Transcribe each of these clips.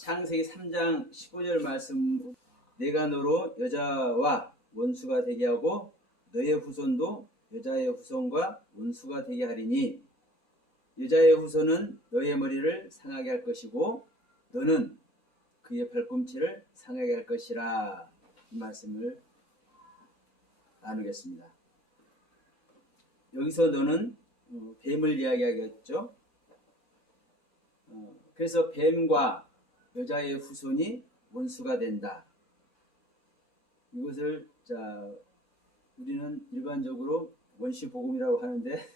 창세기 3장 15절 말씀, 내가 너로 여자와 원수가 되게 하고 너의 후손도 여자의 후손과 원수가 되게 하리니 여자의 후손은 너의 머리를 상하게 할 것이고 너는 그의 발꿈치를 상하게 할 것이라. 이 말씀을 나누겠습니다. 여기서 너는 뱀을 이야기하겠죠. 그래서 뱀과 여자의 후손이 원수가 된다. 이것을 우리는 일반적으로 원시복음이라고 하는데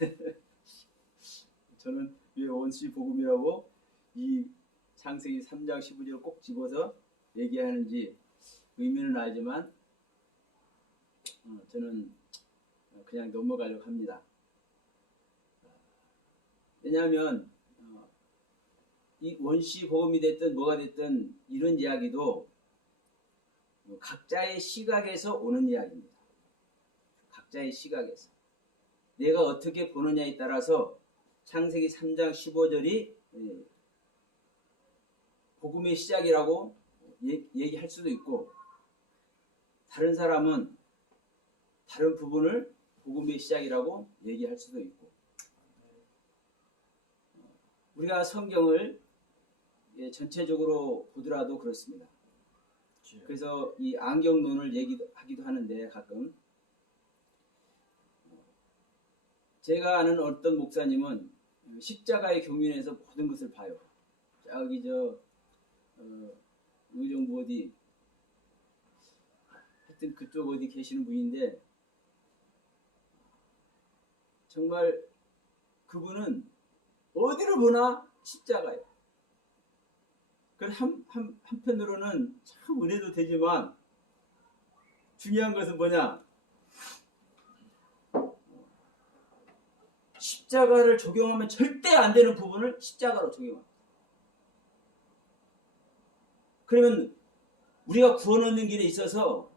저는 왜 원시복음이라고 이 창세기 3장 15절 꼭 집어서 얘기하는지 의미는 알지만 저는 그냥 넘어가려고 합니다. 왜냐하면 이 원시복음이 됐든 뭐가 됐든 이런 이야기도 각자의 시각에서 오는 이야기입니다. 각자의 시각에서 내가 어떻게 보느냐에 따라서 창세기 3장 15절이 복음의 시작이라고 얘기할 수도 있고, 다른 사람은 다른 부분을 복음의 시작이라고 얘기할 수도 있고, 우리가 성경을 전체적으로 보더라도 그렇습니다. 그래서 이 안경론을 얘기하기도 하는데, 가끔 제가 아는 어떤 목사님은 십자가의 경륜에서 모든 것을 봐요. 저기 의정부 어디 하여튼 그쪽 어디 계시는 분인데, 정말 그분은 어디로 보나 십자가예요. 한편으로는 참 은혜도 되지만 중요한 것은 뭐냐? 십자가를 적용하면 절대 안 되는 부분을 십자가로 적용합니다. 그러면 우리가 구원 얻는 길에 있어서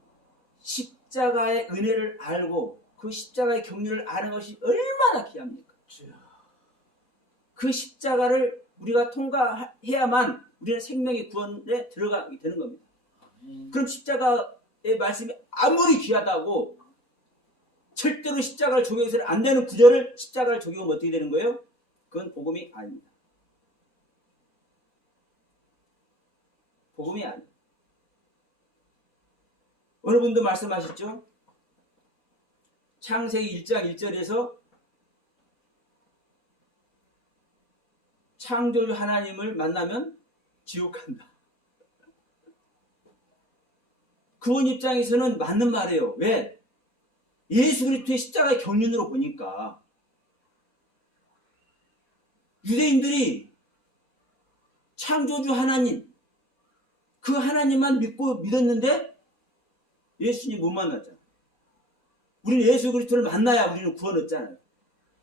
십자가의 은혜를 알고 그 십자가의 경륜을 아는 것이 얼마나 귀합니까? 그 십자가를 우리가 통과해야만 우리는 생명의 구원에 들어가게 되는 겁니다. 그럼 십자가의 말씀이 아무리 귀하다고 절대로 십자가를 적용해서는 안 되는 구절을 십자가를 적용하면 어떻게 되는 거예요? 그건 복음이 아닙니다. 복음이 아닙니다. 어느 분도 말씀하셨죠? 창세기 1장 1절에서 창조주 하나님을 만나면 지옥 간다. 그분 입장에서는 맞는 말이에요. 왜? 예수 그리스도의 십자가의 경륜으로 보니까 유대인들이 창조주 하나님, 그 하나님만 믿었는데 예수님 못 만났잖아요. 우리는 예수 그리스도를 만나야 우리는 구원 얻잖아요.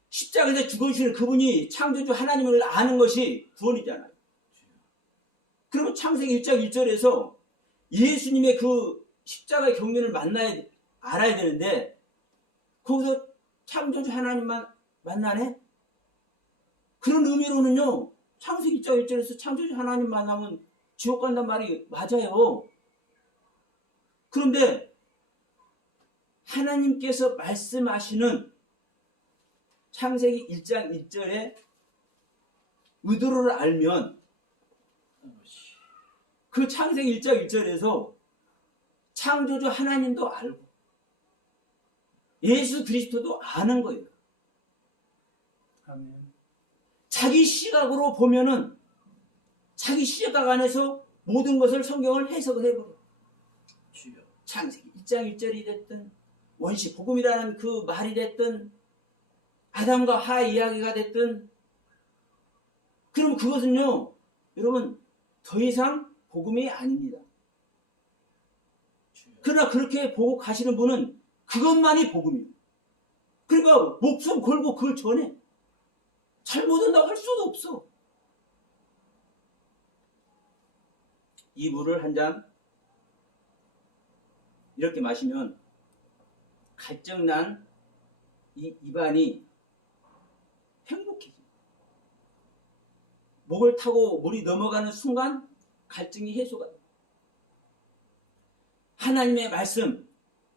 십자가에서 죽어주시는 그분이 창조주 하나님을 아는 것이 구원이잖아요. 그러면 창세기 1장 1절에서 예수님의 그 십자가의 경륜을 알아야 되는데 거기서 창조주 하나님만 만나네? 그런 의미로는요, 창세기 1장 1절에서 창조주 하나님 만나면 지옥 간단 말이 맞아요. 그런데 하나님께서 말씀하시는 창세기 1장 1절의 의도를 알면 그 창세기 1장 1절에서 창조주 하나님도 알고 예수 그리스도도 아는 거예요. 아멘. 자기 시각으로 보면은 자기 시각 안에서 모든 것을 성경을 해석을 해버려요. 창세기 1장 1절이 됐든 원시 복음이라는 그 말이 됐든 아담과 하 이야기가 됐든, 그럼 그것은요, 여러분, 더 이상 복음이 아닙니다. 그러나 그렇게 보고 가시는 분은 그것만이 복음이에요. 그러니까 목숨 걸고 그걸 전해. 잘못한다고 할 수도 없어. 이 물을 한 잔 이렇게 마시면 갈증난 이 입안이 행복해져. 목을 타고 물이 넘어가는 순간 갈증이 해소가 됩니다. 하나님의 말씀,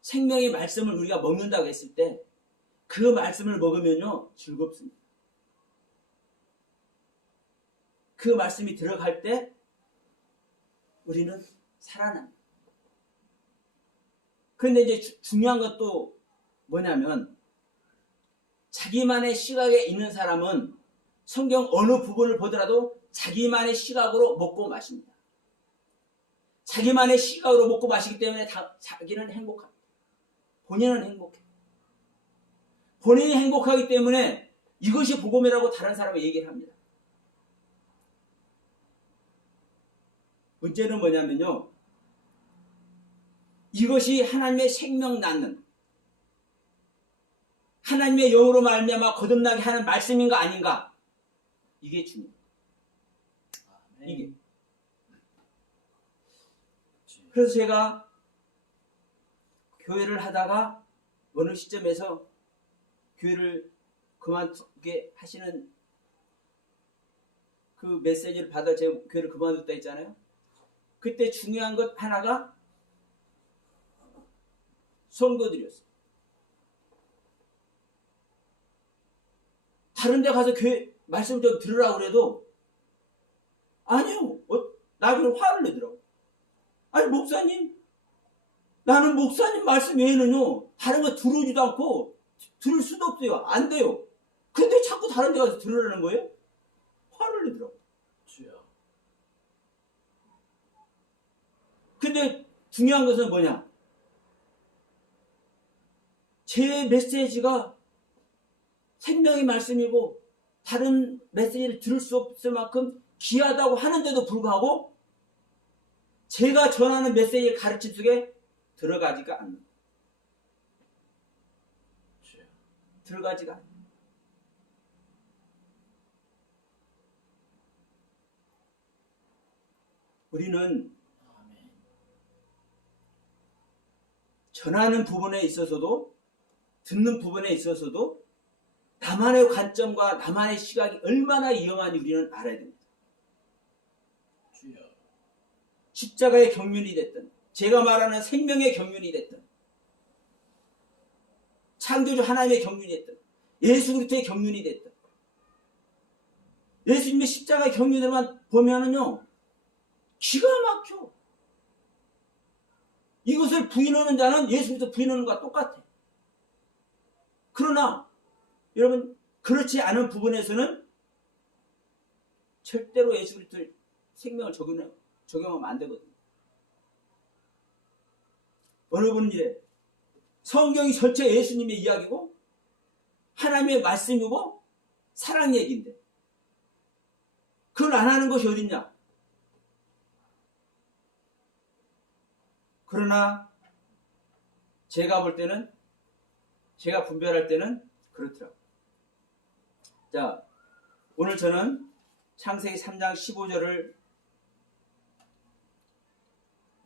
생명의 말씀을 우리가 먹는다고 했을 때 그 말씀을 먹으면요 즐겁습니다. 그 말씀이 들어갈 때 우리는 살아납니다. 그런데 이제 중요한 것도 뭐냐면 자기만의 시각에 있는 사람은 성경 어느 부분을 보더라도 자기만의 시각으로 먹고 마십니다. 자기만의 시각으로 먹고 마시기 때문에 자기는 행복합니다. 본인은 행복해요. 본인이 행복하기 때문에 이것이 복음이라고 다른 사람이 얘기를 합니다. 문제는 뭐냐면요. 이것이 하나님의 생명 낳는 하나님의 영으로 말미암아 거듭나게 하는 말씀인가 아닌가 이게 중요해요. 이게. 그래서 제가 교회를 하다가 어느 시점에서 교회를 그만두게 하시는 그 메시지를 받아 제가 교회를 그만뒀다 했잖아요. 그때 중요한 것 하나가 성도들이었어요. 다른 데 가서 교회 말씀 좀 들으라고 그래도 아니요. 나중에 화를 내더라고. 아니 목사님 나는 목사님 말씀 외에는요 다른 거 들어오지도 않고 들을 수도 없어요. 안 돼요. 근데 자꾸 다른 데 가서 들으라는 거예요? 화를 내더라고. 근데 중요한 것은 뭐냐? 제 메시지가 생명의 말씀이고 다른 메시지를 들을 수 없을 만큼 귀하다고 하는데도 불구하고 제가 전하는 메시지의 가르침 속에 들어가지가 않는 들어가지가 않는 우리는 전하는 부분에 있어서도 듣는 부분에 있어서도 나만의 관점과 나만의 시각이 얼마나 위험한지 우리는 알아야 됩니다. 십자가의 경륜이 됐든 제가 말하는 생명의 경륜이 됐든 창조주 하나님의 경륜이 됐든 예수 그리스도의 경륜이 됐든 예수님의 십자가의 경륜들만 보면은요 기가 막혀. 이것을 부인하는 자는 예수 그리스도 부인하는 것과 똑같아. 그러나 여러분 그렇지 않은 부분에서는 절대로 예수 그리스도의 생명을 적용하면 안 되거든요. 어느 분은 이래. 성경이 전체 예수님의 이야기고 하나님의 말씀이고 사랑 얘기인데 그걸 안 하는 것이 어딨냐? 그러나 제가 볼 때는 제가 분별할 때는 그렇더라고요. 자, 오늘 저는 창세기 3장 15절을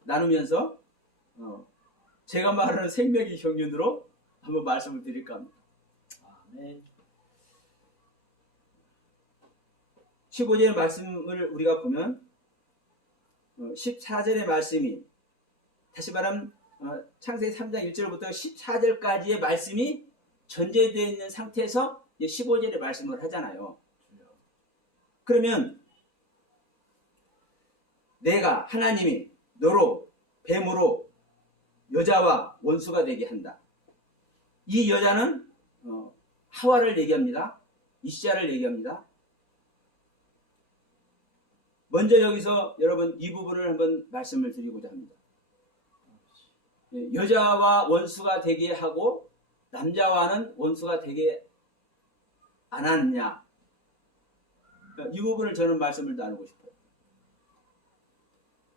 나누면서 제가 말하는 생명의 경륜으로 한번 말씀을 드릴까 합니다. 아멘. 15절의 말씀을 우리가 보면 14절의 말씀이 다시 말하면 창세기 3장 1절부터 14절까지의 말씀이 전제되어 있는 상태에서 15절의 말씀을 하잖아요. 그러면 내가 하나님이 너로 뱀으로 여자와 원수가 되게 한다. 이 여자는 하와를 얘기합니다. 이시아를 얘기합니다. 먼저 여기서 여러분 이 부분을 한번 말씀을 드리고자 합니다. 여자와 원수가 되게 하고 남자와는 원수가 되게 안 하느냐. 이 부분을 저는 말씀을 나누고 싶어요.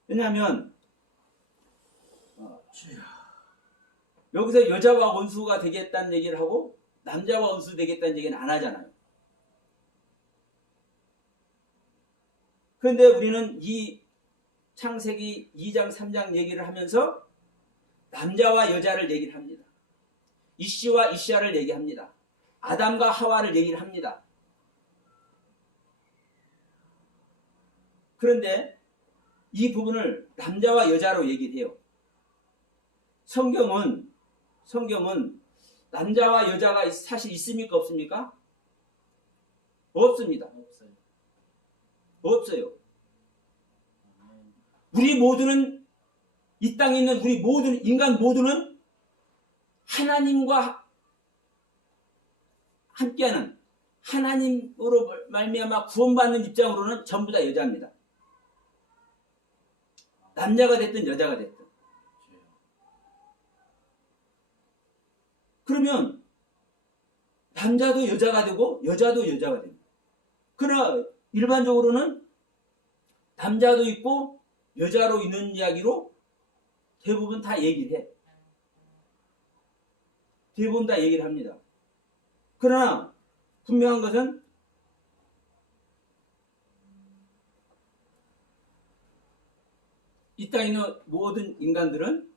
왜냐하면 여기서 여자와 원수가 되겠다는 얘기를 하고 남자와 원수 되겠다는 얘기는 안 하잖아요. 그런데 우리는 이 창세기 2장 3장 얘기를 하면서 남자와 여자를 얘기를 합니다. 이씨와 이시아를 얘기합니다. 아담과 하와를 얘기를 합니다. 그런데 이 부분을 남자와 여자로 얘기를 해요. 성경은 남자와 여자가 사실 있습니까? 없습니까? 없습니다. 없어요. 우리 모두는, 이 땅에 있는 우리 모든 인간 모두는 하나님과 함께하는, 하나님으로 말미암아 구원받는 입장으로는 전부 다 여자입니다. 남자가 됐든 여자가 됐든. 그러면 남자도 여자가 되고 여자도 여자가 됩니다. 그러나 일반적으로는 남자도 있고 여자로 있는 이야기로 대부분 다 얘기를 해. 대부분 다 얘기를 합니다. 그러나 분명한 것은 이 땅에 있는 모든 인간들은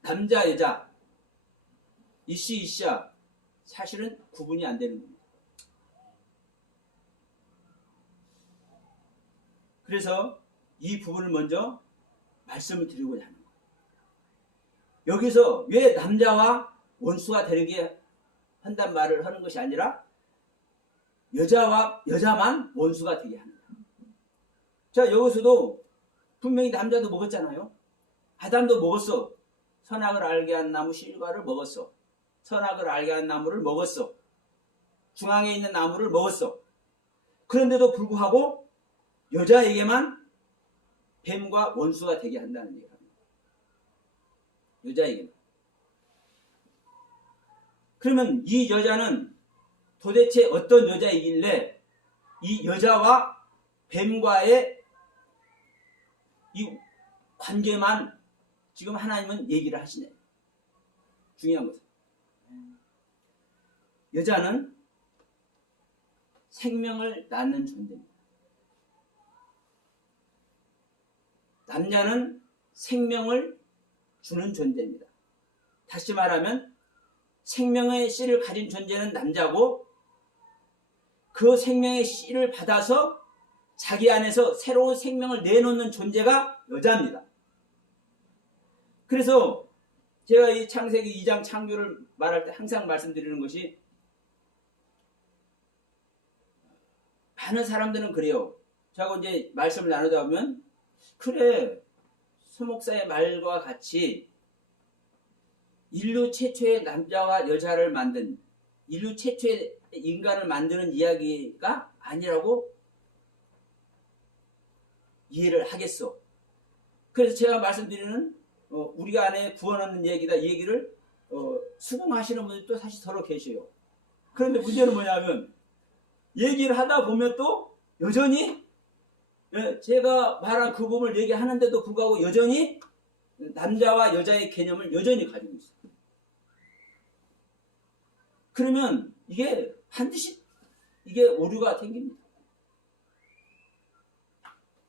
남자, 여자, 이씨, 이씨야 사실은 구분이 안 되는 겁니다. 그래서 이 부분을 먼저 말씀을 드리고자 하는 거예요. 여기서 왜 남자와 원수가 되게 한단 말을 하는 것이 아니라 여자만 원수가 되게 합니다. 자, 여기서도 분명히 남자도 먹었잖아요. 아담도 먹었어. 선악을 알게 한 나무 실과를 먹었어. 선악을 알게 한 나무를 먹었어. 중앙에 있는 나무를 먹었어. 그런데도 불구하고 여자에게만 뱀과 원수가 되게 한다는 얘기입니다. 여자에게만. 그러면 이 여자는 도대체 어떤 여자이길래 이 여자와 뱀과의 이 관계만 지금 하나님은 얘기를 하시네요. 중요한 것은 여자는 생명을 낳는 존재입니다. 남자는 생명을 주는 존재입니다. 다시 말하면 생명의 씨를 가진 존재는 남자고 그 생명의 씨를 받아서 자기 안에서 새로운 생명을 내놓는 존재가 여자입니다. 그래서 제가 이 창세기 2장 창조를 말할 때 항상 말씀드리는 것이 많은 사람들은 그래요. 자고 이제 말씀을 나누다 보면 그래 서목사의 말과 같이 인류 최초의 남자와 여자를 만든 인류 최초의 인간을 만드는 이야기가 아니라고 이해를 하겠어. 그래서 제가 말씀드리는 우리가 안에 구원하는 얘기다 이 얘기를 수긍하시는 분들도 사실 더러 계셔요. 그런데 문제는 뭐냐면 얘기를 하다 보면 또 여전히 제가 말한 그 부분을 얘기하는데도 불구하고 여전히 남자와 여자의 개념을 여전히 가지고 있어요. 그러면 이게 반드시 이게 오류가 생깁니다.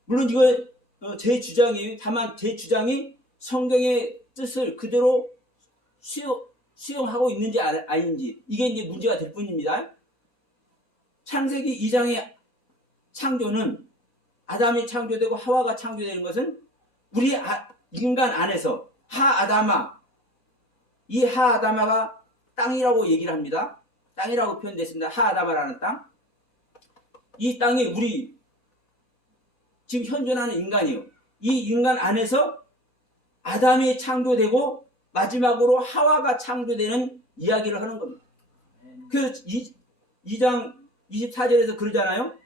물론 이거 제 주장이에요. 다만 제 주장이 성경의 뜻을 그대로 수용하고 있는지 아닌지 이게 이제 문제가 될 뿐입니다. 창세기 2장의 창조는 아담이 창조되고 하와가 창조되는 것은 우리 인간 안에서 하아담아 이 하아담아가 땅이라고 얘기를 합니다. 땅이라고 표현됐습니다. 하아담아라는 땅. 이 땅이 우리 지금 현존하는 인간이에요. 이 인간 안에서 아담이 창조되고 마지막으로 하와가 창조되는 이야기를 하는 겁니다. 그래서 2장 24절에서 그러잖아요.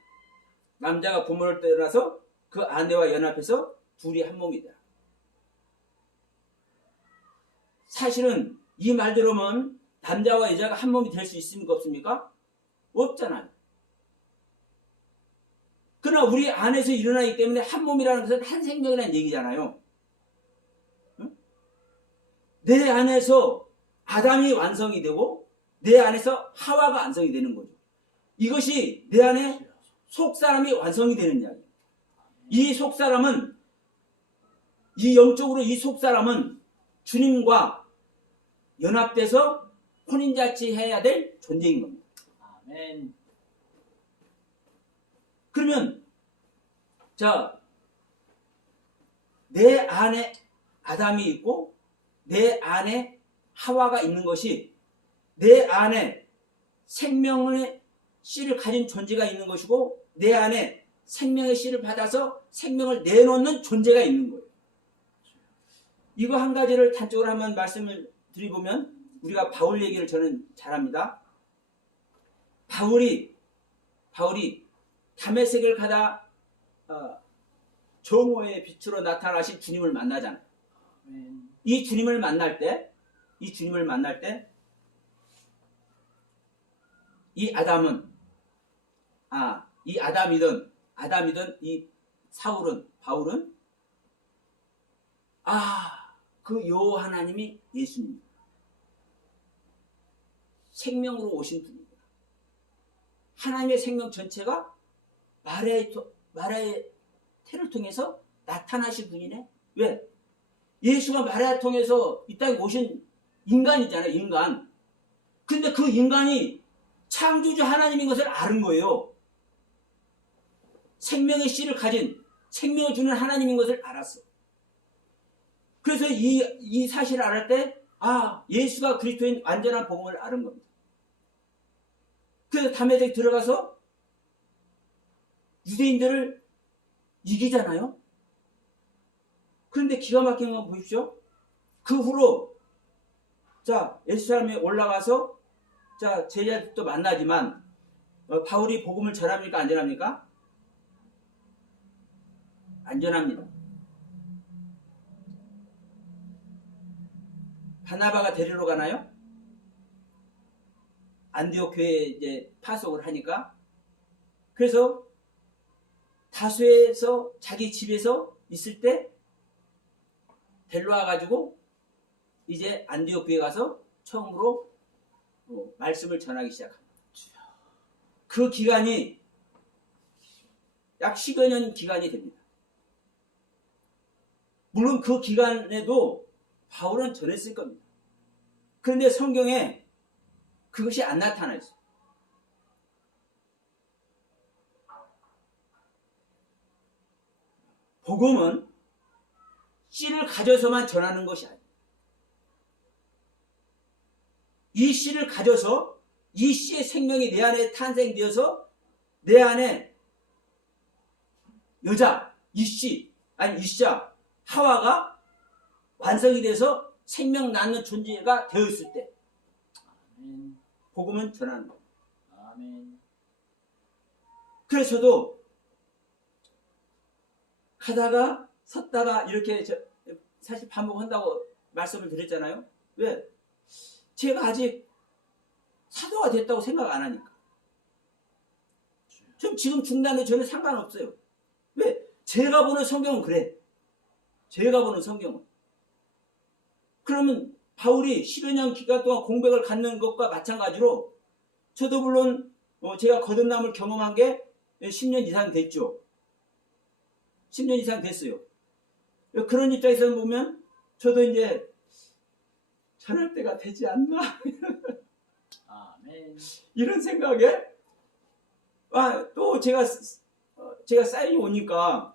남자가 부모를 떠나서 그 아내와 연합해서 둘이 한 몸이 되라. 사실은 이 말대로면 남자와 여자가 한 몸이 될 수 있습니까? 없습니까? 없잖아요. 그러나 우리 안에서 일어나기 때문에 한 몸이라는 것은 한 생명이라는 얘기잖아요. 응? 내 안에서 아담이 완성이 되고 내 안에서 하와가 완성이 되는 거죠. 이것이 내 안에 속사람이 완성이 되는 이야기예요. 이 속사람은 영적으로 이 속사람은 주님과 연합돼서 혼인잔치해야 될 존재인 겁니다. 아멘. 그러면 자 내 안에 아담이 있고 내 안에 하와가 있는 것이 내 안에 생명의 씨를 가진 존재가 있는 것이고 내 안에 생명의 씨를 받아서 생명을 내놓는 존재가 있는 거예요. 이거 한 가지를 단적으로 한번 말씀을 드리보면 우리가 바울 얘기를 저는 잘합니다. 바울이 다메섹을 가다 정오의 빛으로 나타나신 주님을 만나잖아요. 이 주님을 만날 때 이 아담이든 이 바울은 그 여호 하나님이 예수님입니다. 생명으로 오신 분입니다. 하나님의 생명 전체가 마리아의 태를 통해서 나타나신 분이네. 왜? 예수가 마리아를 통해서 이 땅에 오신 인간이잖아요. 인간. 근데 그 인간이 창조주 하나님인 것을 아는 거예요. 생명의 씨를 가진 생명을 주는 하나님인 것을 알았어. 그래서 이 사실을 알을 때 예수가 그리스도인 완전한 복음을 아는 겁니다. 그래서 다메섹 들어가서 유대인들을 이기잖아요. 그런데 기가 막힌 건 보십시오. 그 후로 예루살렘에 올라가서 제자들도 만나지만 바울이 복음을 전합니까? 안 전합니까? 안 전합니다. 바나바가 데리러 가나요? 안디옥 교회에 이제 파송을 하니까. 그래서 다소에서 자기 집에서 있을 때 데리러 와가지고 이제 안디옥 교회에 가서 처음으로 말씀을 전하기 시작합니다. 그 기간이 약 10여 년 기간이 됩니다. 물론 그 기간에도 바울은 전했을 겁니다. 그런데 성경에 그것이 안 나타나 있어요. 복음은 씨를 가져서만 전하는 것이 아니에요. 이 씨를 가져서 이 씨의 생명이 내 안에 탄생되어서 내 안에 여자, 이씨자, 하와가 완성이 돼서 생명 낳는 존재가 되었을 때 복음은 전하는 겁니다. 아멘. 그래서 저도 가다가 섰다가 이렇게 사실 반복한다고 말씀을 드렸잖아요. 왜? 제가 아직 사도가 됐다고 생각 안 하니까. 좀 지금 중단해도 저는 상관없어요. 왜? 제가 보는 성경은 그래. 제가 보는 성경은. 그러면 바울이 10여 년 기간 동안 공백을 갖는 것과 마찬가지로 저도 물론 제가 거듭남을 경험한 게 10년 이상 됐죠. 10년 이상 됐어요. 그런 입장에서 보면 저도 이제 전할 때가 되지 않나 아멘. 이런 생각에 또 제가 사인이 오니까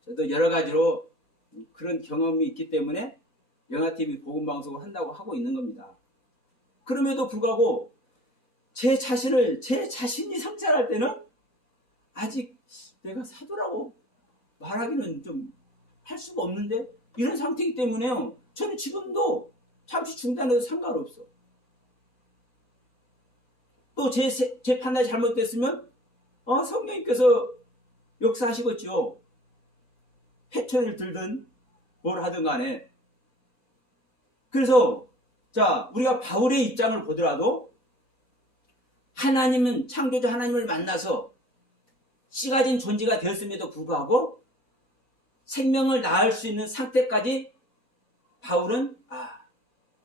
저도 여러 가지로 그런 경험이 있기 때문에 영아TV 복음방송을 한다고 하고 있는 겁니다. 그럼에도 불구하고 제 자신이 성찰할 때는 아직 내가 사도라고 말하기는 좀 할 수가 없는데 이런 상태이기 때문에요. 저는 지금도 잠시 중단해도 상관없어. 또 제 판단이 잘못됐으면 성령님께서 역사하시겠죠. 패턴을 들든 뭘 하든 간에. 그래서 우리가 바울의 입장을 보더라도 하나님은 창조주 하나님을 만나서 씨 가진 존재가 되었음에도 불구하고 생명을 낳을 수 있는 상태까지 바울은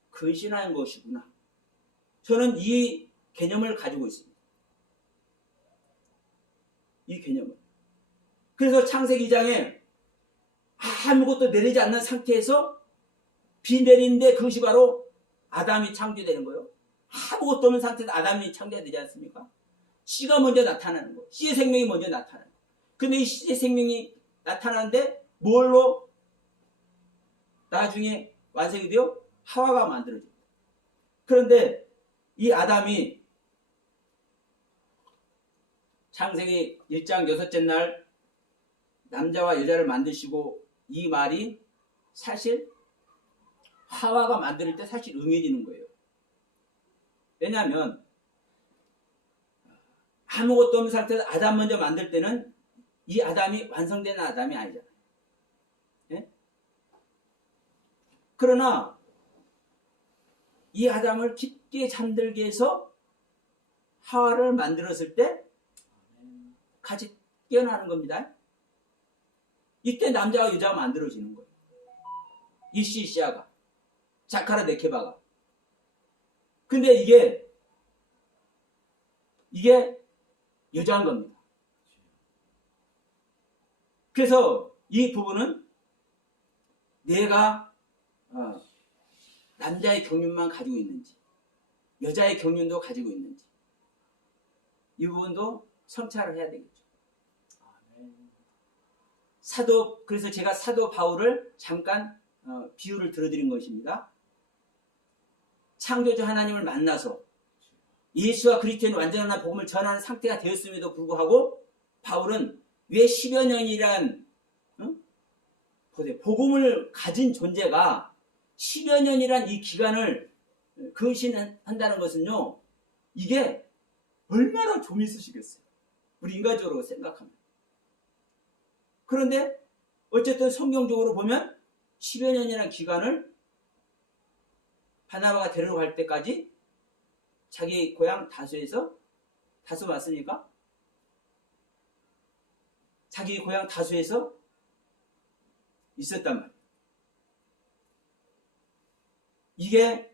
근신한 것이구나. 저는 이 개념을 가지고 있습니다. 이 개념을. 그래서 창세기 2장에 아무것도 내리지 않는 상태에서 비 내리는데 그것이 바로 아담이 창조되는 거예요. 아무것도 없는 상태에서 아담이 창조되지 않습니까? 씨가 먼저 나타나는 거예요. 씨의 생명이 먼저 나타나는 거예요. 근데 이 씨의 생명이 나타나는데 뭘로 나중에 완성이 되어 하와가 만들어집니다. 그런데 이 아담이 창세기 1장 6째 날 남자와 여자를 만드시고 이 말이 사실 하와가 만들 때 사실 응해지는 거예요. 왜냐하면 아무것도 없는 상태에서 아담 먼저 만들 때는 이 아담이 완성된 아담이 아니잖아요. 예? 그러나 이 아담을 깊게 잠들게 해서 하와를 만들었을 때 같이 깨어나는 겁니다. 이때 남자와 여자가 만들어지는 거예요. 이시시아가, 자카라 네케바가. 근데 이게 여자인 겁니다. 그래서 이 부분은 내가 남자의 경륜만 가지고 있는지 여자의 경륜도 가지고 있는지 이 부분도 성찰을 해야 되겠죠. 그래서 제가 사도 바울을 잠깐 비유를 들어드린 것입니다. 창조주 하나님을 만나서 예수와 그리스도인 완전한 복음을 전하는 상태가 되었음에도 불구하고 바울은 왜 10여 년이란 보세요. 복음을 가진 존재가 10여 년이란 이 기간을 근신한다는 것은요. 이게 얼마나 좀 있으시겠어요. 우리 인간적으로 생각하면. 그런데 어쨌든 성경적으로 보면 10여 년이라는 기간을 바나바가 데려갈 때까지 자기 고향 다소에서 다소 맞습니까? 자기 고향 다소에서 있었단 말이에요. 이게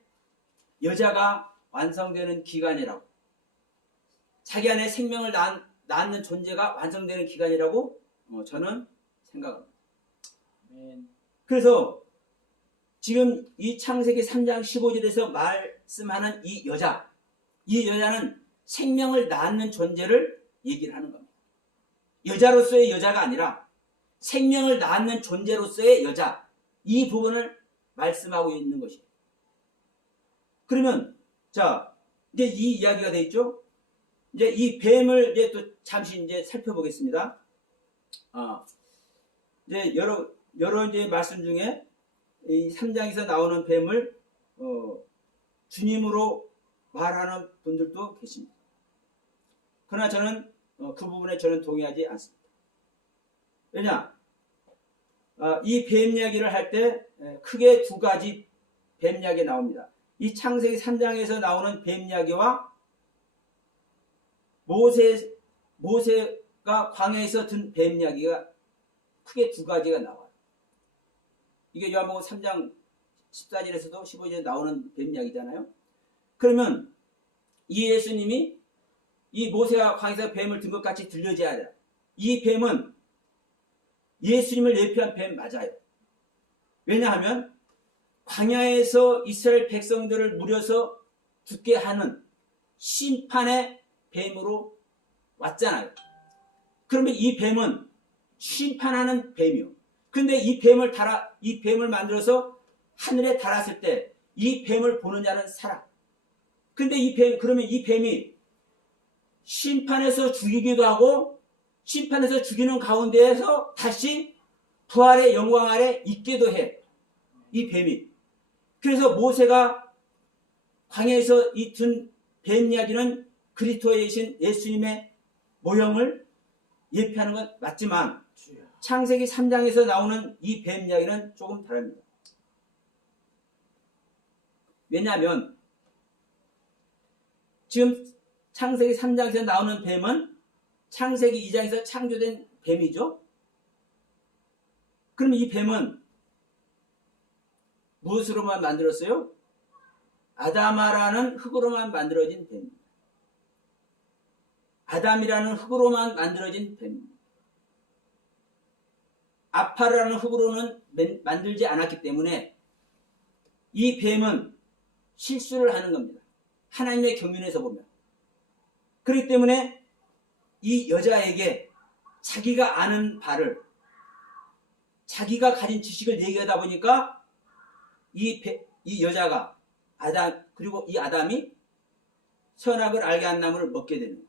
여자가 완성되는 기간이라고 자기 안에 생명을 낳는 존재가 완성되는 기간이라고 저는 생각합니다. 그래서 지금 이 창세기 3장 15절에서 말씀하는 이 여자는 생명을 낳는 존재를 얘기를 하는 겁니다. 여자로서의 여자가 아니라 생명을 낳는 존재로서의 여자, 이 부분을 말씀하고 있는 것이에요. 그러면 자 이제 이 이야기가 되어 있죠. 이제 이 뱀을 이제 또 잠시 이제 살펴보겠습니다. 이제 여러 이제 말씀 중에 이 3장에서 나오는 뱀을 주님으로 말하는 분들도 계십니다. 그러나 저는 그 부분에 저는 동의하지 않습니다. 왜냐? 이 뱀 이야기를 할 때 크게 두 가지 뱀 이야기 나옵니다. 이 창세기 3장에서 나오는 뱀 이야기와 모세가 광야에서 든 뱀 이야기가 크게 두 가지가 나와요. 이게 요한복음 3장 14절에서도 15절에 나오는 뱀 이야기잖아요. 그러면 이 예수님이 이 모세가 광야에서 뱀을 든 것 같이 들려져야 하라. 이 뱀은 예수님을 예표한 뱀 맞아요. 왜냐하면 광야에서 이스라엘 백성들을 무려서 죽게 하는 심판의 뱀으로 왔잖아요. 그러면 이 뱀은 심판하는 뱀이요. 근데 이 뱀을 만들어서 하늘에 달았을 때 이 뱀을 보는 자는 살아. 근데 그러면 이 뱀이 심판해서 죽이기도 하고 심판해서 죽이는 가운데에서 다시 부활의 영광 아래 있기도 해. 이 뱀이. 그래서 모세가 광야에서 이 든 뱀 이야기는 그리스도에 계신 예수님의 모형을 예표하는 건 맞지만 창세기 3장에서 나오는 이 뱀 이야기는 조금 다릅니다. 왜냐하면 지금 창세기 3장에서 나오는 뱀은 창세기 2장에서 창조된 뱀이죠. 그럼 이 뱀은 무엇으로만 만들었어요? 아담아라는 흙으로만 만들어진 뱀입니다. 아담이라는 흙으로만 만들어진 뱀입니다. 아파라는 흙으로는 만들지 않았기 때문에 이 뱀은 실수를 하는 겁니다. 하나님의 경륜에서 보면. 그렇기 때문에 이 여자에게 자기가 아는 바를 자기가 가진 지식을 얘기하다 보니까 이 여자가 그리고 이 아담이 선악을 알게 한 나무를 먹게 되는 거예요.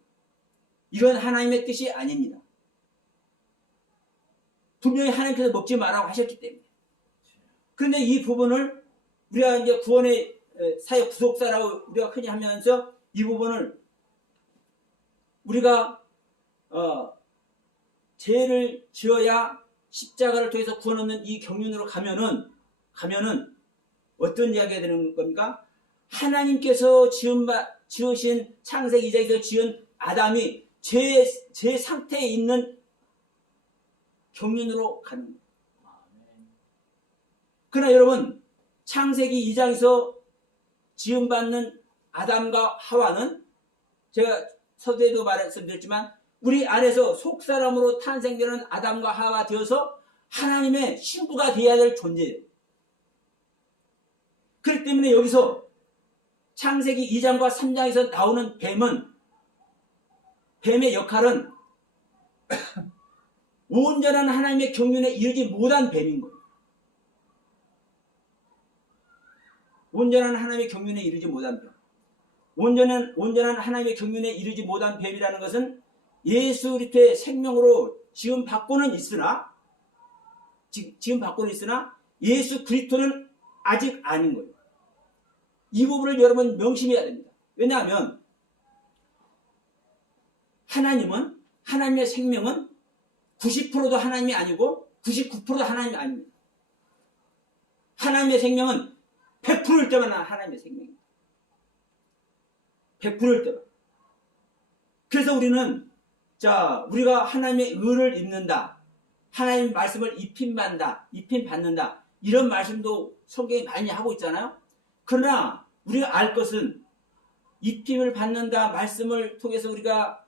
이건 하나님의 뜻이 아닙니다. 분명히 하나님께서 먹지 말라고 하셨기 때문에. 그런데 이 부분을 우리가 이제 구원의 사역 구속사라고 우리가 흔히 하면서 이 부분을 우리가 죄를 지어야 십자가를 통해서 구원 얻는 이 경륜으로 가면은 어떤 이야기가 되는 겁니까? 하나님께서 지으신 창세기 2장에서 지은 아담이 제 상태에 있는 경륜으로 가는 거예요. 그러나 여러분, 창세기 2장에서 지음받는 아담과 하와는 제가 서두에도 말씀드렸지만 우리 안에서 속사람으로 탄생되는 아담과 하와가 되어서 하나님의 신부가 되어야 될 존재예요. 그렇기 때문에 여기서 창세기 2장과 3장에서 나오는 뱀의 역할은 온전한 하나님의 경륜에 이르지 못한 뱀인 거예요. 온전한 하나님의 경륜에 이르지 못한 뱀. 온전한 하나님의 경륜에 이르지 못한 뱀이라는 것은 예수 그리스도의 생명으로 지금 받고는 있으나 예수 그리스도는 아직 아닌 거예요. 이 부분을 여러분 명심해야 됩니다. 왜냐하면 하나님의 생명은 90%도 하나님이 아니고 99%도 하나님이 아닙니다. 하나님의 생명은 100%일 때만 하나님의 생명입니다. 100%일 때만. 그래서 우리가 하나님의 의를 입는다. 하나님 말씀을 입힘받는다. 이런 말씀도 성경이 많이 하고 있잖아요. 그러나 우리가 알 것은 입힘을 받는다, 말씀을 통해서 우리가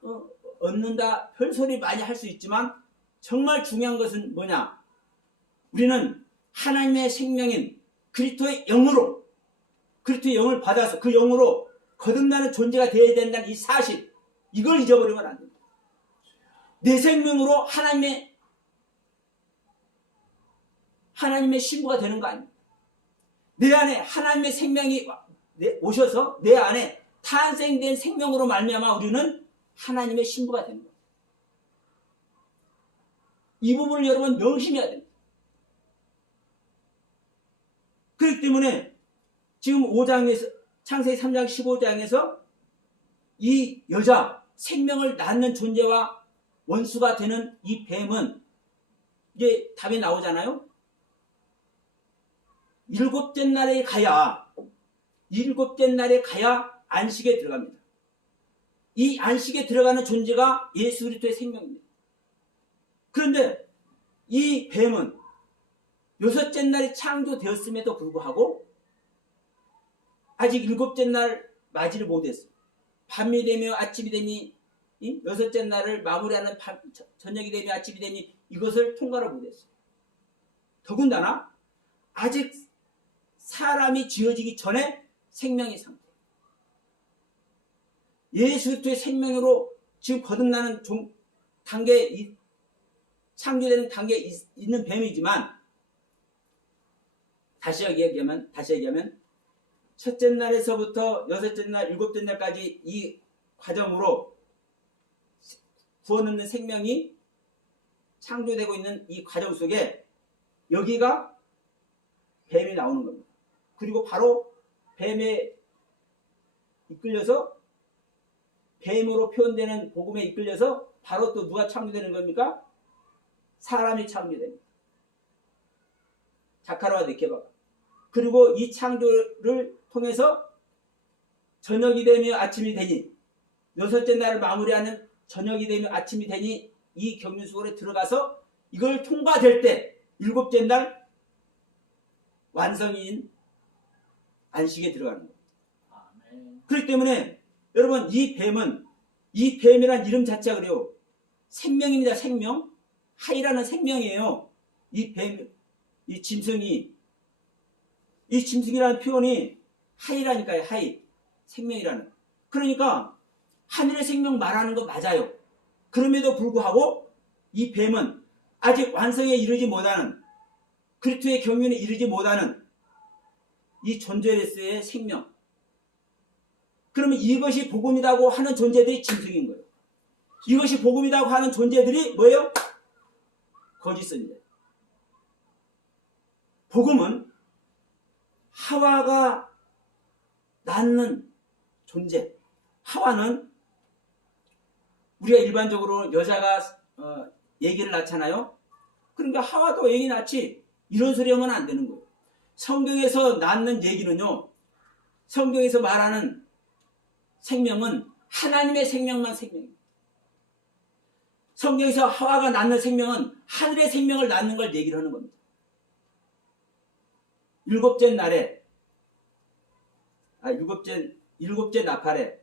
얻는다, 별소리 많이 할 수 있지만 정말 중요한 것은 뭐냐? 우리는 하나님의 생명인 그리스도의 영으로, 그리스도의 영을 받아서 그 영으로 거듭나는 존재가 되어야 된다는 이 사실, 이걸 잊어버리면 안 됩니다. 내 생명으로 하나님의 신부가 되는 거 아닙니다. 내 안에 하나님의 생명이 오셔서 내 안에 탄생된 생명으로 말미암아 우리는 하나님의 신부가 되는 거예요. 이 부분을 여러분 명심해야 됩니다. 그렇기 때문에 지금 5장에서 창세기 3장 15장에서 이 여자 생명을 낳는 존재와 원수가 되는 이 뱀은 이제 답이 나오잖아요. 일곱째 날에 가야 안식에 들어갑니다. 이 안식에 들어가는 존재가 예수 그리스도의 생명입니다. 그런데 이 뱀은 여섯째 날이 창조되었음에도 불구하고 아직 일곱째 날 맞이를 못했어요. 밤이 되며 아침이 되니 여섯째 날을 마무리하는 저녁이 되며 아침이 되니 이것을 통과를 못했어요. 더군다나 아직 사람이 지어지기 전에 생명의 상태. 예수 그리스도의 생명으로 지금 거듭나는 단계, 창조되는 단계에 있는 뱀이지만 다시 얘기하면 첫째 날에서부터 여섯째 날, 일곱째 날까지 이 과정으로 구원 얻는 생명이 창조되고 있는 이 과정 속에 여기가 뱀이 나오는 겁니다. 그리고 바로 뱀에 이끌려서 뱀으로 표현되는 복음에 이끌려서 바로 또 누가 창조되는 겁니까? 사람이 창조됩니다. 자카르와 느케바가. 그리고 이 창조를 통해서 저녁이 되며 아침이 되니 여섯째 날을 마무리하는 저녁이 되며 아침이 되니 이 경륜 속으로 들어가서 이걸 통과될 때 일곱째 날 완성인 안식에 들어가는 거예요. 그렇기 때문에 여러분 이 뱀이란 이름 자체가 그래요. 생명입니다. 생명. 하이라는 생명이에요. 이 짐승이라는 표현이 하이라니까요. 하이. 생명이라는. 그러니까 하늘의 생명 말하는 거 맞아요. 그럼에도 불구하고 이 뱀은 아직 완성에 이르지 못하는 그리스도의 경륜에 이르지 못하는 이 존재로서의 생명. 그러면 이것이 복음이라고 하는 존재들이 짐승인 거예요. 이것이 복음이라고 하는 존재들이 뭐예요? 거짓입니다. 복음은 하와가 낳는 존재. 하와는 우리가 일반적으로 여자가 얘기를 낳잖아요. 그러니까 하와도 얘기 낳지, 이런 소리 하면 안 되는 거예요. 성경에서 낳는 얘기는요, 성경에서 말하는 생명은 하나님의 생명만 생명이에요. 성경에서 하와가 낳는 생명은 하늘의 생명을 낳는 걸 얘기를 하는 겁니다. 일곱째 나팔에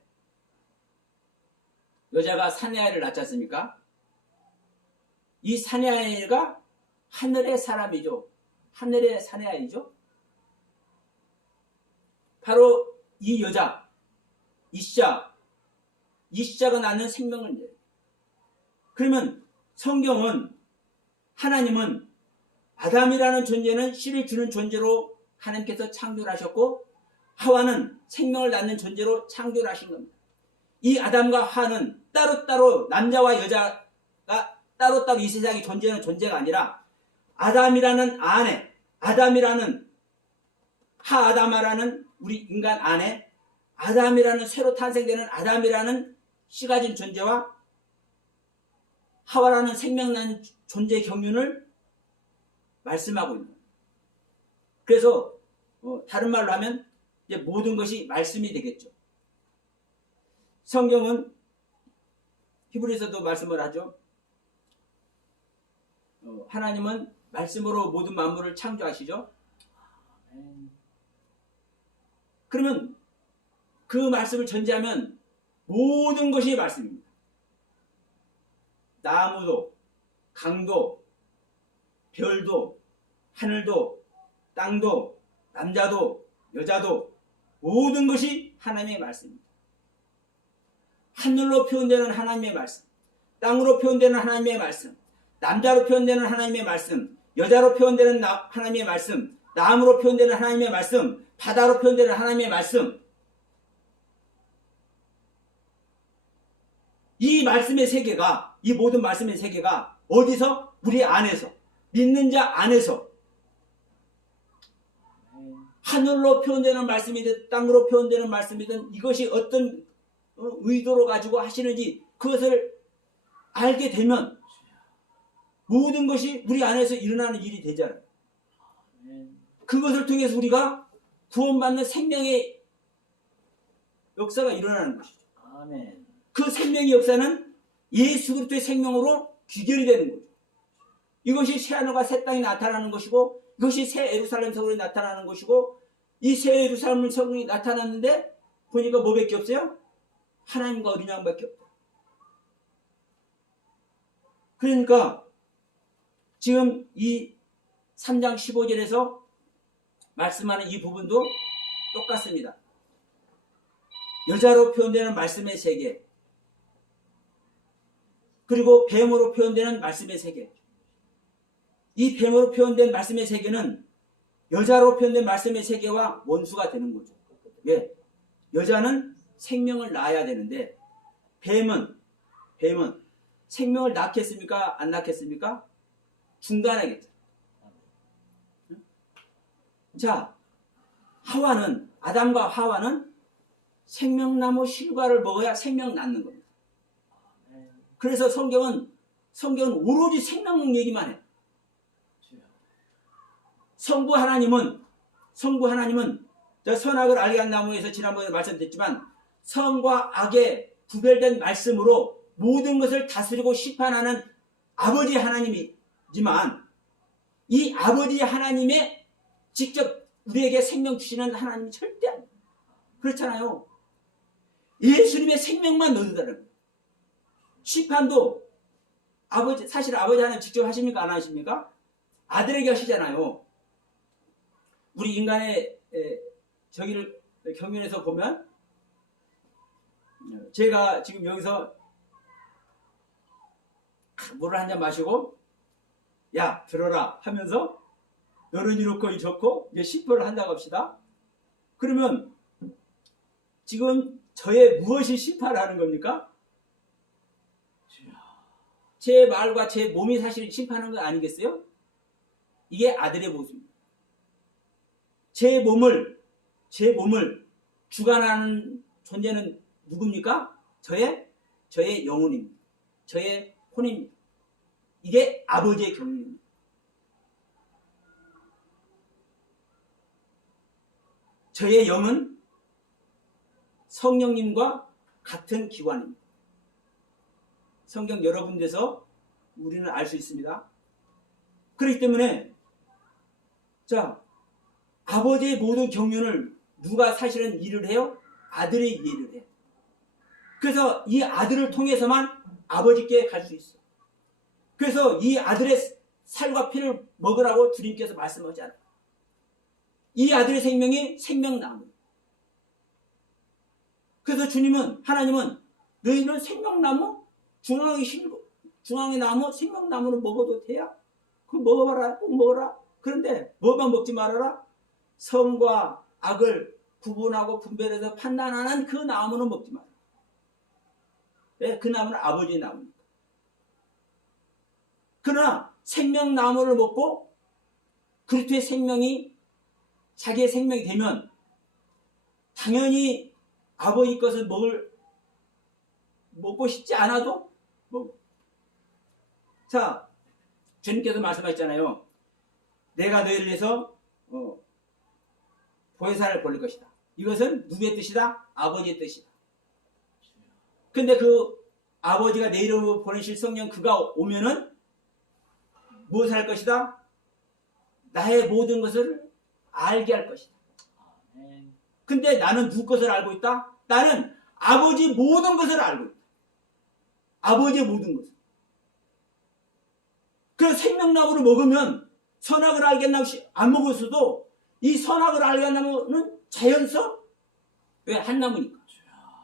여자가 사내아이를 낳지 않습니까? 이 사내아이가 하늘의 사람이죠. 하늘의 사내아이죠. 바로 이 여자, 이시자가 낳는 생명을 얘기해요. 그러면 성경은, 하나님은 아담이라는 존재는 씨를 주는 존재로 하나님께서 창조를 하셨고, 하와는 생명을 낳는 존재로 창조를 하신 겁니다. 이 아담과 하와는 따로따로, 남자와 여자가 따로따로 이 세상에 존재하는 존재가 아니라, 아담이라는 아내, 아담이라는 하아담아라는 우리 인간 안에 아담이라는 새로 탄생되는 아담이라는 씨 가진 존재와 하와라는 생명나는 존재의 경륜을 말씀하고 있는 거예요. 그래서 다른 말로 하면 이제 모든 것이 말씀이 되겠죠. 성경은 히브리서도 말씀을 하죠. 하나님은 말씀으로 모든 만물을 창조하시죠. 그러면 그 말씀을 전제하면 모든 것이 말씀입니다. 나무도, 강도, 별도, 하늘도, 땅도, 남자도, 여자도, 모든 것이 하나님의 말씀입니다. 하늘로 표현되는 하나님의 말씀, 땅으로 표현되는 하나님의 말씀, 남자로 표현되는 하나님의 말씀, 여자로 표현되는 하나님의 말씀, 나무로 표현되는 하나님의 말씀, 바다로 표현되는 하나님의 말씀. 이 말씀의 세계가, 이 모든 말씀의 세계가 어디서? 우리 안에서, 믿는 자 안에서. 하늘로 표현되는 말씀이든 땅으로 표현되는 말씀이든 이것이 어떤 의도로 가지고 하시는지 그것을 알게 되면 모든 것이 우리 안에서 일어나는 일이 되잖아요. 그것을 통해서 우리가 구원받는 생명의 역사가 일어나는 것이죠. 아멘. 그 생명의 역사는 예수 그리스도의 생명으로 귀결이 되는 거죠. 이것이 새하늘과 새 땅이 나타나는 것이고, 이것이 새 예루살렘 성전이 나타나는 것이고, 이 새 예루살렘 성전이 나타났는데 보니까 뭐밖에 없어요? 하나님과 어린 양밖에 없다. 그러니까 지금 이 3장 15절에서 말씀하는 이 부분도 똑같습니다. 여자로 표현되는 말씀의 세계, 그리고 뱀으로 표현되는 말씀의 세계. 이 뱀으로 표현된 말씀의 세계는 여자로 표현된 말씀의 세계와 원수가 되는 거죠. 왜? 여자는 생명을 낳아야 되는데 뱀은 생명을 낳겠습니까? 안 낳겠습니까? 중단하겠죠. 자, 아담과 하와는 생명나무 실과를 먹어야 생명 낳는 겁니다. 그래서 성경은 오로지 생명 얘기만 해. 성부 하나님은 선악을 알게 한 나무에서 지난번에 말씀드렸지만 선과 악의 구별된 말씀으로 모든 것을 다스리고 심판하는 아버지 하나님이지만 이 아버지 하나님의 직접 우리에게 생명 주시는 하나님이 절대 아니에요. 그렇잖아요. 예수님의 생명만 넣는다는 거예요. 심판도 사실 아버지 하나님 직접 하십니까? 안 하십니까? 아들에게 하시잖아요. 우리 인간의 저기를 경륜에서 보면 제가 지금 여기서 물을 한 잔 마시고 야 들어라 하면서 너는 이렇고 이렇고 이제 심표를 한다고 합시다. 그러면 지금 저의 무엇이 심판하는 겁니까? 제 말과 제 몸이 사실 심판하는 거 아니겠어요? 이게 아들의 모습입니다. 제 몸을 주관하는 존재는 누굽니까? 저의 영혼입니다. 저의 혼입니다. 이게 아버지의 경륜입니다. 저의 영은 성령님과 같은 기관입니다. 성경 여러 군데서 우리는 알 수 있습니다. 그렇기 때문에 자, 아버지의 모든 경륜을 누가 사실은 일을 해요? 아들이 일을 해요. 그래서 이 아들을 통해서만 아버지께 갈 수 있어요. 그래서 이 아들의 살과 피를 먹으라고 주님께서 말씀하잖아요. 이 아들의 생명이 생명나무. 그래서 하나님은 너희는 생명나무? 중앙의 나무, 생명나무는 먹어도 돼야? 그거 먹어봐라, 꼭 먹어라. 그런데 뭐만 먹지 말아라? 선과 악을 구분하고 분별해서 판단하는 그 나무는 먹지 마라. 왜? 그 나무는 아버지의 나무니까. 그러나 생명나무를 먹고 그리스도의 생명이 자기의 생명이 되면 당연히 아버지 것을 먹고 싶지 않아도 먹어. 자, 주님께서 말씀하셨잖아요. 내가 너희를 위해서 보혜사를 보낼 것이다. 이것은 누구의 뜻이다? 아버지의 뜻이다. 근데 그 아버지가 내 이름으로 보내실 성령 그가 오면은 무엇을 할 것이다? 나의 모든 것을 알게 할 것이다. 근데 나는 누구 것을 알고 있다? 나는 아버지 모든 것을 알고 있다. 아버지의 모든 것을. 그래서 생명나무를 먹으면 선악을 알겠나무 안 먹었어도 이 선악을 알겠나무는 자연성? 왜? 한 나무니까.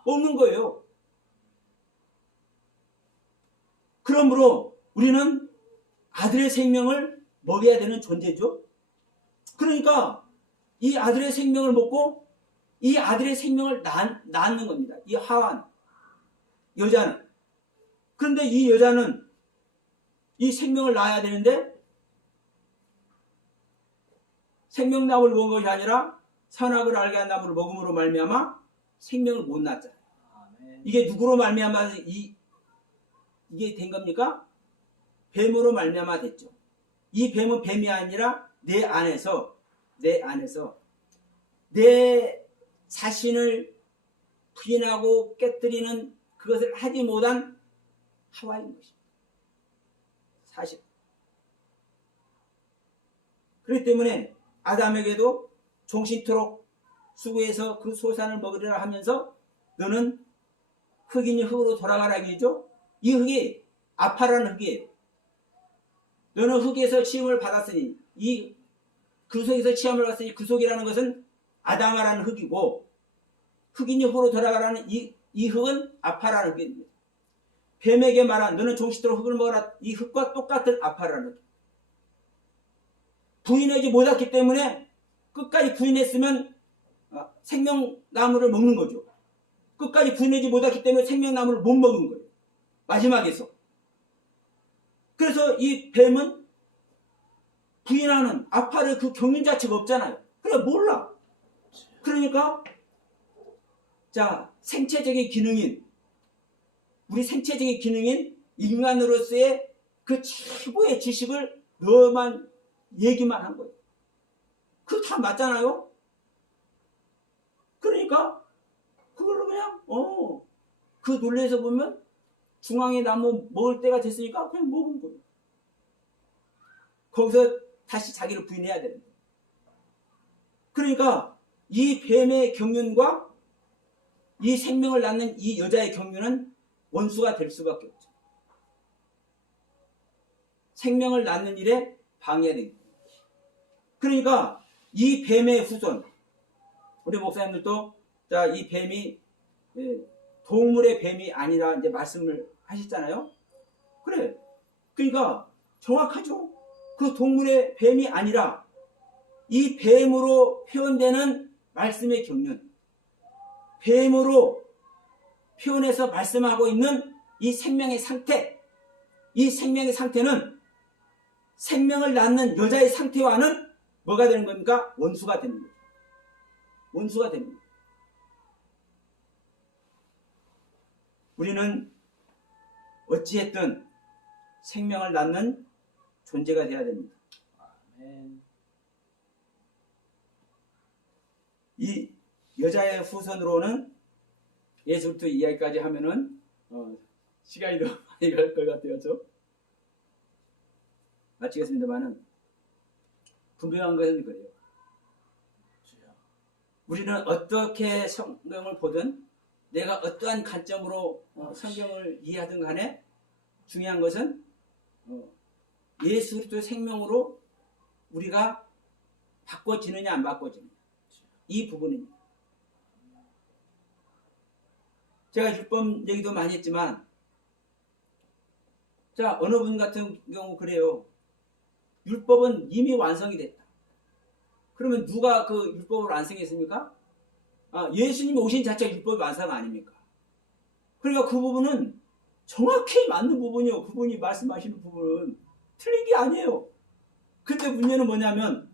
먹는 거예요. 그러므로 우리는 아들의 생명을 먹여야 되는 존재죠. 그러니까 이 아들의 생명을 먹고 이 아들의 생명을 낳는 겁니다. 이 하와는, 여자는. 그런데 이 여자는 이 생명을 낳아야 되는데 생명나무를 먹은 것이 아니라 선악을 알게 한 나무를 먹음으로 말미암아 생명을 못 낳았잖아요. 이게 누구로 말미암아 이게 된 겁니까? 뱀으로 말미암아 됐죠. 이 뱀은 뱀이 아니라 내 안에서 내 자신을 부인하고 깨뜨리는 그것을 하지 못한 하와인 것입니다. 사실. 그렇기 때문에 아담에게도 종신토록 수고해서 그 소산을 먹으리라 하면서 너는 흙이니 흙으로 돌아가라 얘기죠. 이 흙이 아파라는 흙이에요. 너는 흙에서 시험을 받았으니 그 속에서 시험을 받았으니 그 속이라는 것은 아담아라는 흙이고 흙이니 흙으로 돌아가라는 이 흙은 아파라는 흙입니다. 뱀에게 말한 너는 종신토록 흙을 먹어라 이 흙과 똑같은 아파라는 흙. 부인하지 못했기 때문에 끝까지 부인했으면 생명나무를 먹는 거죠. 끝까지 부인하지 못했기 때문에 생명나무를 못 먹은 거예요. 마지막에서. 그래서 이 뱀은 부인하는 아파를 그 경륜 자체가 없잖아요. 그래 몰라. 그러니까 자 생체적인 기능인 우리 생체적인 기능인 인간으로서의 그 최고의 지식을 너만 얘기만 한 거예요. 그거 다 맞잖아요. 그러니까 그걸로 그냥 그 논리에서 보면 중앙의 나무 먹을 때가 됐으니까 그냥 먹은 거예요. 거기서 다시 자기를 부인해야 되는 거예요. 그러니까 이 뱀의 경륜과 이 생명을 낳는 이 여자의 경륜은 원수가 될 수밖에 없죠. 생명을 낳는 일에 방해가 됩니다. 그러니까 이 뱀의 후손 우리 목사님들도 자, 이 뱀이 동물의 뱀이 아니라 이제 말씀을 하셨잖아요. 그래. 그러니까 정확하죠. 그 동물의 뱀이 아니라 이 뱀으로 표현되는 말씀의 경륜, 뱀으로 표현해서 말씀하고 있는 이 생명의 상태, 이 생명의 상태는 생명을 낳는 여자의 상태와는 뭐가 되는 겁니까? 원수가 되는 거죠. 원수가 되는 거죠. 우리는 어찌했든 생명을 낳는 존재가 되어야 됩니다. 아멘. 이 여자의 후손으로는 예수부터 이야기까지 하면은 시간이 너무 많이 갈 것 같아요. 마치겠습니다만은 분명한 것은 그래요. 우리는 어떻게 성경을 보든 내가 어떠한 관점으로 성경을 이해하든 간에 중요한 것은 예수 그리스도의 생명으로 우리가 바꿔지느냐 안 바꿔지느냐, 이 부분입니다. 제가 율법 얘기도 많이 했지만, 자, 어느 분 같은 경우 그래요. 율법은 이미 완성이 됐다. 그러면 누가 그 율법을 완성했습니까? 예수님이 오신 자체가 율법 완성 아닙니까? 그러니까 그 부분은 정확히 맞는 부분이요. 그분이 말씀하시는 부분은 틀린 게 아니에요. 근데 문제는 뭐냐면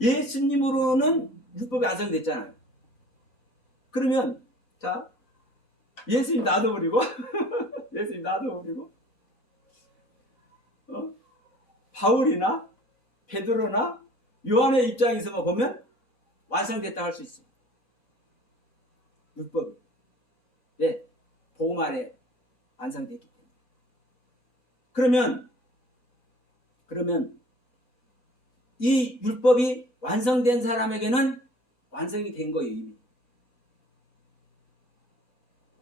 예수님으로는 율법이 완성됐잖아요. 그러면 자, 예수님 놔둬버리고 예수님 놔둬버리고 바울이나 베드로나 요한의 입장에서 보면 완성됐다 할 수 있어요. 율법이. 네, 복음 아래 완성됐기 때문에. 그러면 이 율법이 완성된 사람에게는 완성이 된 거예요, 이미.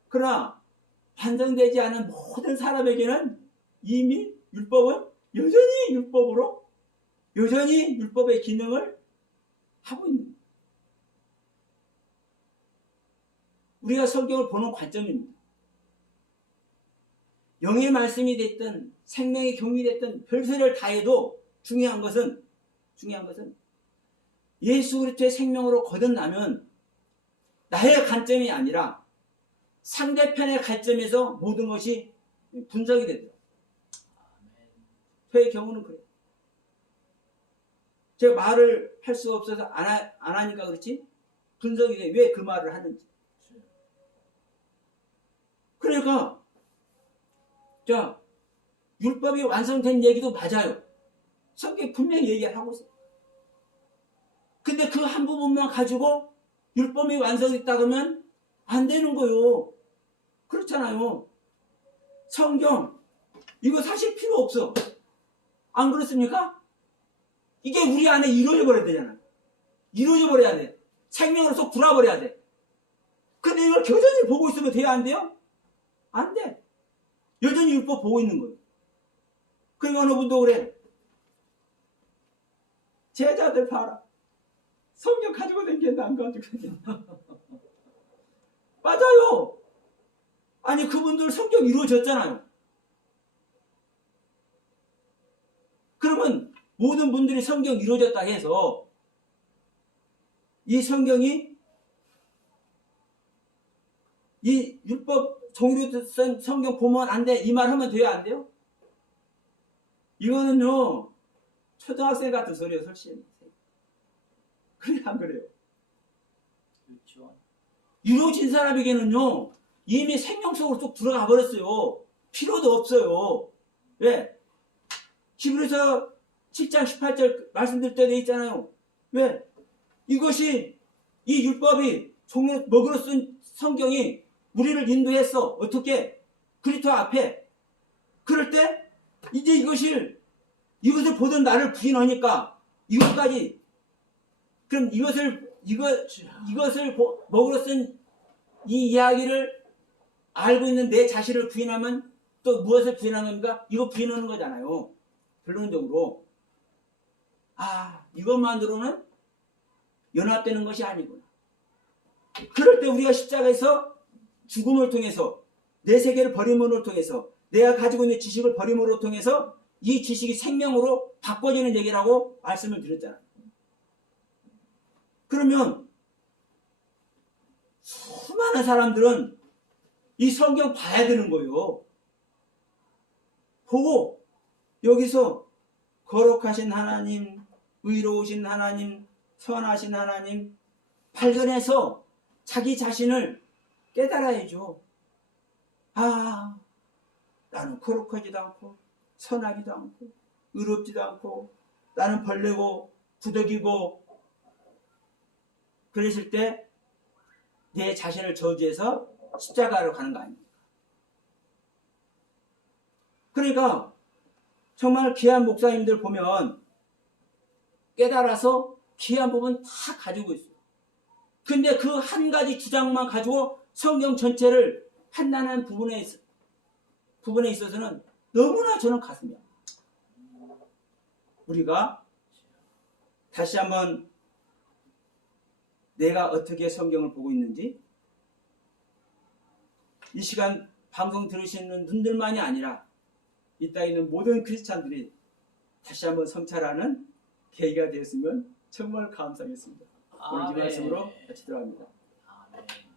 그러나 완성되지 않은 모든 사람에게는 이미 율법은 여전히 율법으로, 여전히 율법의 기능을 하고 있는 거예요. 우리가 성경을 보는 관점입니다. 영의 말씀이 됐든 생명의 경이 됐든 별소리를 다 해도 중요한 것은 예수 그리스도의 생명으로 거듭나면 나의 관점이 아니라 상대편의 관점에서 모든 것이 분석이 되더라고요. 저의 경우는 그래요. 제가 말을 할 수가 없어서 안 하니까 그렇지 분석이 돼. 왜 그 말을 하는지. 그러니까 자, 율법이 완성된 얘기도 맞아요. 성경이 분명히 얘기를 하고 있어요. 근데 그 한 부분만 가지고 율법이 완성됐다 그러면 안 되는 거예요. 그렇잖아요. 성경 이거 사실 필요 없어. 안 그렇습니까? 이게 우리 안에 이루어져 버려야 되잖아요. 이루어져 버려야 돼. 생명으로 쏙 들어버려야 돼. 근데 이걸 여전히 보고 있으면 돼야 안 돼요? 안 돼. 여전히 율법 보고 있는 거예요. 그러니까 어느 분도 그래. 제자들 봐라. 성경 가지고 다니겠나 안 가지고 다니겠나. 맞아요. 아니 그분들 성경 이루어졌잖아요. 그러면 모든 분들이 성경 이루어졌다 해서 이 성경이 이 율법 종이로 쓴 성경 보면 안 돼. 이 말 하면 돼요? 안 돼요? 이거는요 초등학생 같은 소리예요. 솔직히. 그래 안 그래요? 그렇죠. 이루어진 사람에게는요 이미 생명 속으로 쏙 들어가 버렸어요. 필요도 없어요. 왜? 히브리서 7장 18절 말씀드릴 때 돼 있잖아요. 왜? 이것이 이 율법이 종로 먹으로 쓴 성경이 우리를 인도했어. 어떻게? 그리스도 앞에. 그럴 때 이제 이것을 보던 나를 부인하니까 이것까지 그럼 이것을 먹으로 쓴 이 이야기를 알고 있는 내 자신을 부인하면 또 무엇을 부인하는 겁니까? 이거 부인하는 거잖아요. 결론적으로 이것만으로는 연합되는 것이 아니구나. 그럴 때 우리가 십자가에서 죽음을 통해서 내 세계를 버림으로 통해서 내가 가지고 있는 지식을 버림으로 통해서 이 지식이 생명으로 바꿔지는 얘기라고 말씀을 드렸잖아요. 그러면 수많은 사람들은 이 성경 봐야 되는 거예요. 보고 여기서 거룩하신 하나님, 의로우신 하나님, 선하신 하나님 발견해서 자기 자신을 깨달아야죠. 아, 나는 거룩하지도 않고 선하기도 않고 의롭지도 않고 나는 벌레고 부득이고, 그랬을 때 내 자신을 저주해서 십자가로 가는 거 아닙니까? 그러니까 정말 귀한 목사님들 보면 깨달아서 귀한 부분 다 가지고 있어요. 근데 그 한 가지 주장만 가지고 성경 전체를 판단하는 부분에 있어서는 너무나 저는 가슴이 아파요. 우리가 다시 한번 내가 어떻게 성경을 보고 있는지, 이 시간 방송 들으시는 분들만이 아니라 이 땅에 있는 모든 크리스찬들이 다시 한번 성찰하는 계기가 되었으면 정말 감사하겠습니다. 오늘 이 말씀으로 마치도록 합니다. 아멘.